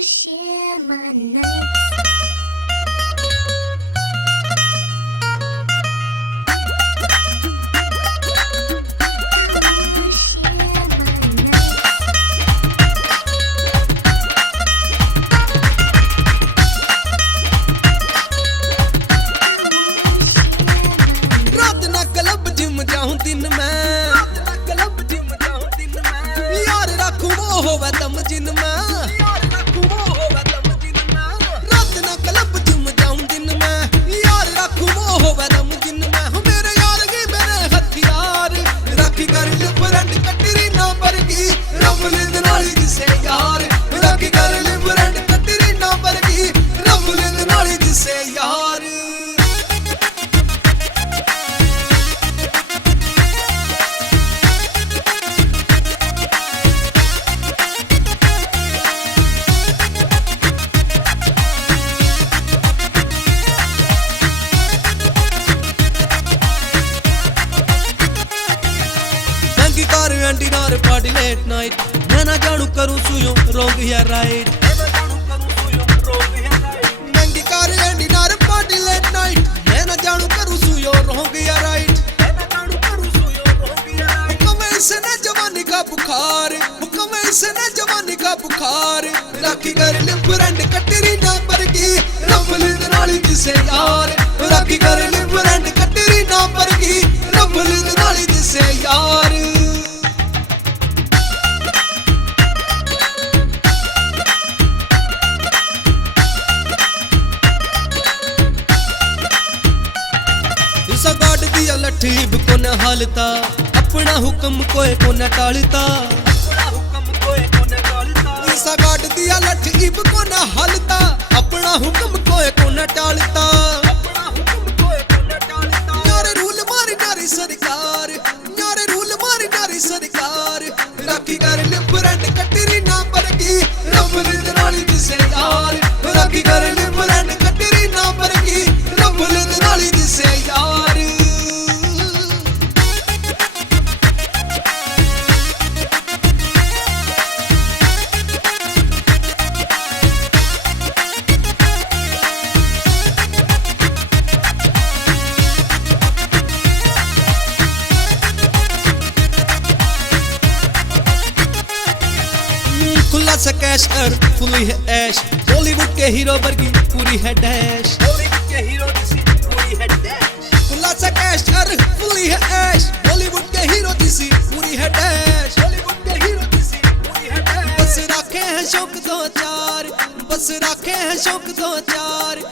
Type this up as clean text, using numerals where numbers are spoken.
share my night. दिन में club gym जाऊं दिन में यार रखूं वो होवे दम जिन में यार रखूं वो होवे दम जिन में रात ना क्लब जिम जाऊं दिन में यार रखूं वो होवे दम जिन में हो मेरे यार की मेरे हथियार राखी कर ले फ्रेंड कटरी ना परगी रब ले नाली जिसे यार राखी कर ले फ्रेंड कटरी ना परगी रब ले नाली जिसे यार एंटी नार पार्टी लेट नाइट मैं ना जानू करूं सुयो रॉन्ग या राइट महंगी कार एंटी नार पार्टी लेट नाइट मैं ना जानू करूं सुयो रॉन्ग या राइट हुक्म ऐसे न जवानी का बुखार हुक्म ऐसे न जवानी का बुखार राखी कर ले फ्रेंड कटरी ना परगी रब ले नाली जिसे यार राखी कर ले फ्रेंड कटरी ना परगी रब ले नाली जिसे यार गाड़ दिया लठीब को न हालता अपना हुक्म कोई को न टालता ऐसा गाड़ दिया लठीब को न हालता अपना हुक्म कोई को न टालता यारे रूल मारी नारी सरकार यारे रूल मारी नारी सरकार राखी कर ले फ्रेंड कटरी ना परगी रब ले नाली जिसे यार राखी कर ले फ्रेंड कटरी ना परगी रब ले नाली जिसे यार खुला सा कैश कर फुली है ऐश बॉलीवुड के हीरो वर्गी पूरी है डैश बॉलीवुड के हीरो जैसी पूरी है डैश खुला सा कैश कर फुली है ऐश बॉलीवुड के हीरो जैसी पूरी है डैश बॉलीवुड के हीरो जैसी पूरी है डैश बस रखे हैं शौक दो चार बस रखे हैं शौक दो चार